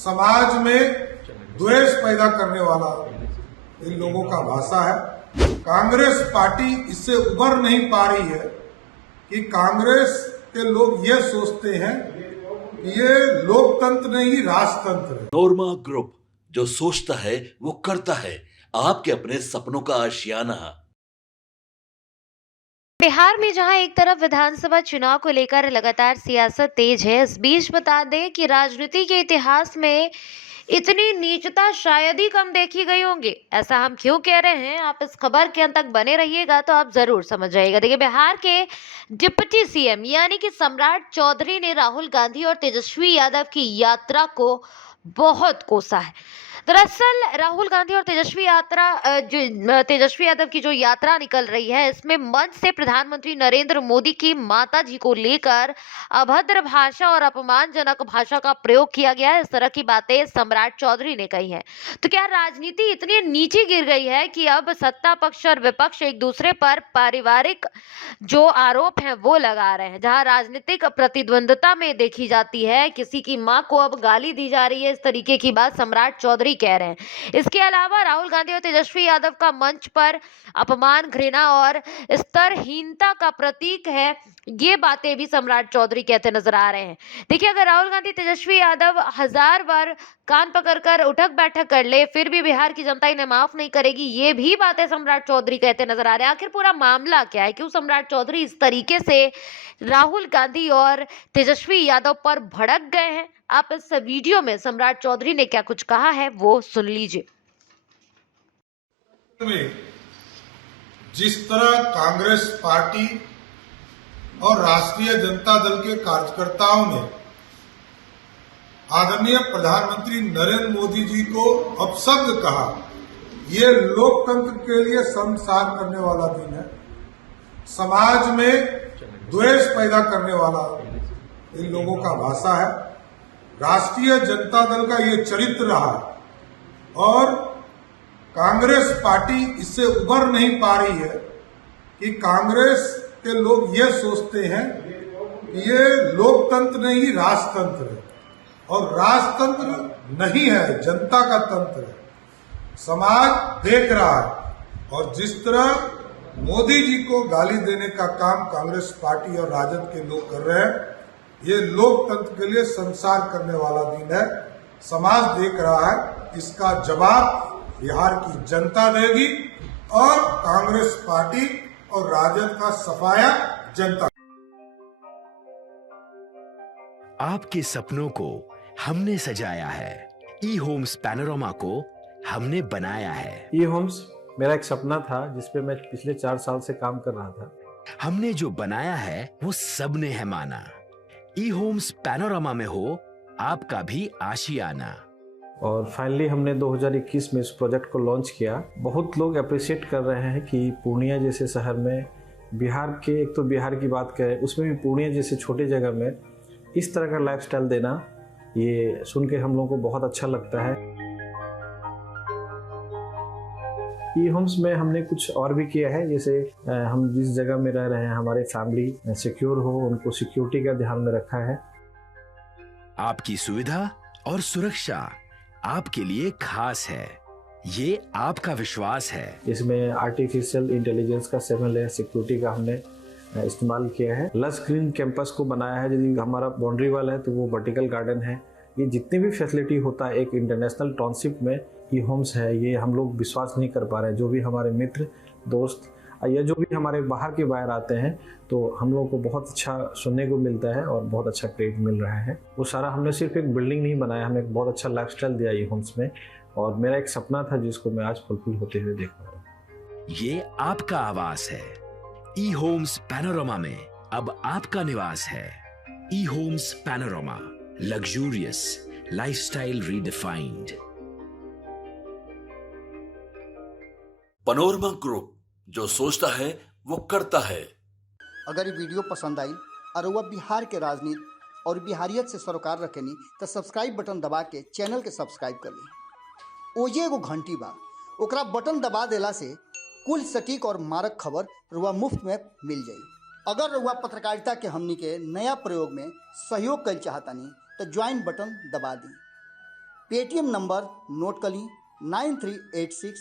समाज में द्वेष पैदा करने वाला इन लोगों का भाषा है। कांग्रेस पार्टी इससे उबर नहीं पा रही है कि कांग्रेस के लोग ये सोचते हैं कि ये लोकतंत्र नहीं राजतंत्र है। पनोरमा ग्रुप जो सोचता है वो करता है, आपके अपने सपनों का आशियाना। बिहार में जहां एक तरफ विधानसभा चुनाव को लेकर लगातार सियासत तेज है, इस बीच बता दें कि राजनीति के इतिहास में इतनी नीचता शायद ही कम देखी गई होंगी। ऐसा हम क्यों कह रहे हैं, आप इस खबर के अंत तक बने रहिएगा तो आप जरूर समझ जाइएगा। देखिए, बिहार के डिप्टी सीएम यानी कि सम्राट चौधरी ने राहुल गांधी और तेजस्वी यादव की यात्रा को बहुत कोसा है। दरअसल राहुल गांधी और तेजस्वी यादव की जो यात्रा निकल रही है, इसमें मंच से प्रधानमंत्री नरेंद्र मोदी की माता जी को लेकर अभद्र भाषा और अपमानजनक भाषा का प्रयोग किया गया है। इस तरह की बातें सम्राट चौधरी ने कही हैं। तो क्या राजनीति इतनी नीचे गिर गई है कि अब सत्ता पक्ष और विपक्ष एक दूसरे पर पारिवारिक जो आरोप हैं वो लगा रहे हैं। जहां राजनीतिक प्रतिद्वंदता में देखी जाती है, किसी की मां को अब गाली दी जा रही है, इस तरीके की बात सम्राट चौधरी कह रहे हैं। इसके अलावा राहुल गांधी और तेजस्वी यादव का मंच पर अपमान, घृणा और स्तरहीनता का प्रतीक है, ये बातें भी सम्राट चौधरी कहते नजर आ रहे हैं। देखिए, अगर राहुल गांधी तेजस्वी यादव 1000 बार कान पकड़कर उठक बैठक कर ले, फिर भी बिहार की जनता इन्हें माफ नहीं करेगी, ये भी बातें सम्राट चौधरी कहते नजर आ रहे हैं। आखिर पूरा मामला क्या है, क्यों सम्राट चौधरी इस तरीके से राहुल गांधी और तेजस्वी यादव पर भड़क गए हैं? आप इस वीडियो में सम्राट चौधरी ने क्या कुछ कहा है वो सुन लीजिए। जिस तरह कांग्रेस पार्टी और राष्ट्रीय जनता दल के कार्यकर्ताओं ने आदरणीय प्रधानमंत्री नरेंद्र मोदी जी को अपशब्द कहा, ये लोकतंत्र के लिए शर्मसार करने वाला दिन है। समाज में द्वेष पैदा करने वाला इन लोगों का भाषा है। राष्ट्रीय जनता दल का ये चरित्र रहा और कांग्रेस पार्टी इससे उबर नहीं पा रही है कि कांग्रेस के लोग ये सोचते हैं कि ये लोकतंत्र नहीं राजतंत्र है, और राजतंत्र नहीं है, जनता का तंत्र है। समाज देख रहा है और जिस तरह मोदी जी को गाली देने का काम कांग्रेस पार्टी और राजद के लोग कर रहे हैं, ये लोकतंत्र के लिए संसार करने वाला दिन है। समाज देख रहा है, इसका जवाब बिहार की जनता देगी और कांग्रेस पार्टी और राजद का सफाया जनता। आपके सपनों को हमने सजाया है, ई होम्स पैनोरमा को हमने बनाया है। ई होम्स मेरा एक सपना था जिसपे मैं पिछले 4 साल से काम कर रहा था। हमने जो बनाया है वो सबने है माना। ई होम्स पैनोरमा में हो आपका भी आशियाना। और फाइनली हमने 2021 में इस प्रोजेक्ट को लॉन्च किया। बहुत लोग अप्रिशिएट कर रहे हैं कि पूर्णिया जैसे शहर में, बिहार के, एक तो बिहार की बात करें उसमें भी पूर्णिया जैसे छोटे जगह में इस तरह का लाइफस्टाइल देना, ये सुन के हम लोगों को बहुत अच्छा लगता है। ई होम्स में हमने कुछ और भी किया है, जैसे हम जिस जगह में रह रहे हैं हमारे फैमिली सिक्योर हो, उनको सिक्योरिटी का ध्यान में रखा है। आपकी सुविधा और सुरक्षा आपके लिए खास है, ये आपका विश्वास है। इसमें आर्टिफिशियल इंटेलिजेंस का 7 लेयर सिक्योरिटी का हमने इस्तेमाल किया है। लस ग्रीन कैंपस को बनाया है। यदि हमारा बाउंड्री वाल है तो वो वर्टिकल गार्डन है। ये जितनी भी फैसिलिटी होता है एक इंटरनेशनल टाउनशिप में, ई होम्स है, ये हम लोग विश्वास नहीं कर पा रहे हैं। जो भी हमारे मित्र, दोस्त या जो भी हमारे बाहर के बाहर आते हैं तो हम लोगों को बहुत अच्छा सुनने को मिलता है और बहुत अच्छा क्रेडिट मिल रहा है। वो सारा हमने सिर्फ एक बिल्डिंग नहीं बनाया, हमें एक बहुत अच्छा लाइफस्टाइल दिया ई होम्स में, और मेरा एक सपना था जिसको मैं आज फुलफिल होते हुए देख रहा हूँ। ये आपका आवास है। ई होम्स पैनोरमा में अब आपका निवास है। E homes Panorama, luxurious lifestyle redefined. Panorama group जो सोचता है वो करता है। अगर ये वीडियो पसंद आई और वह बिहार के राजनीति और बिहारियत से सरोकार रखेनी तो सब्सक्राइब बटन दबा के चैनल के सब्सक्राइब कर ली। ओजे एगो घंटी बा, ओकरा बटन दबा देला से कुल सटीक और मारक खबर रुआ मुफ्त में मिल जाई। अगर रुआ पत्रकारिता के हमनी के नया प्रयोग में सहयोग कर चाहतानी तो ज्वाइन बटन दबा दी। पेटीएम नंबर नोट कर ली 9386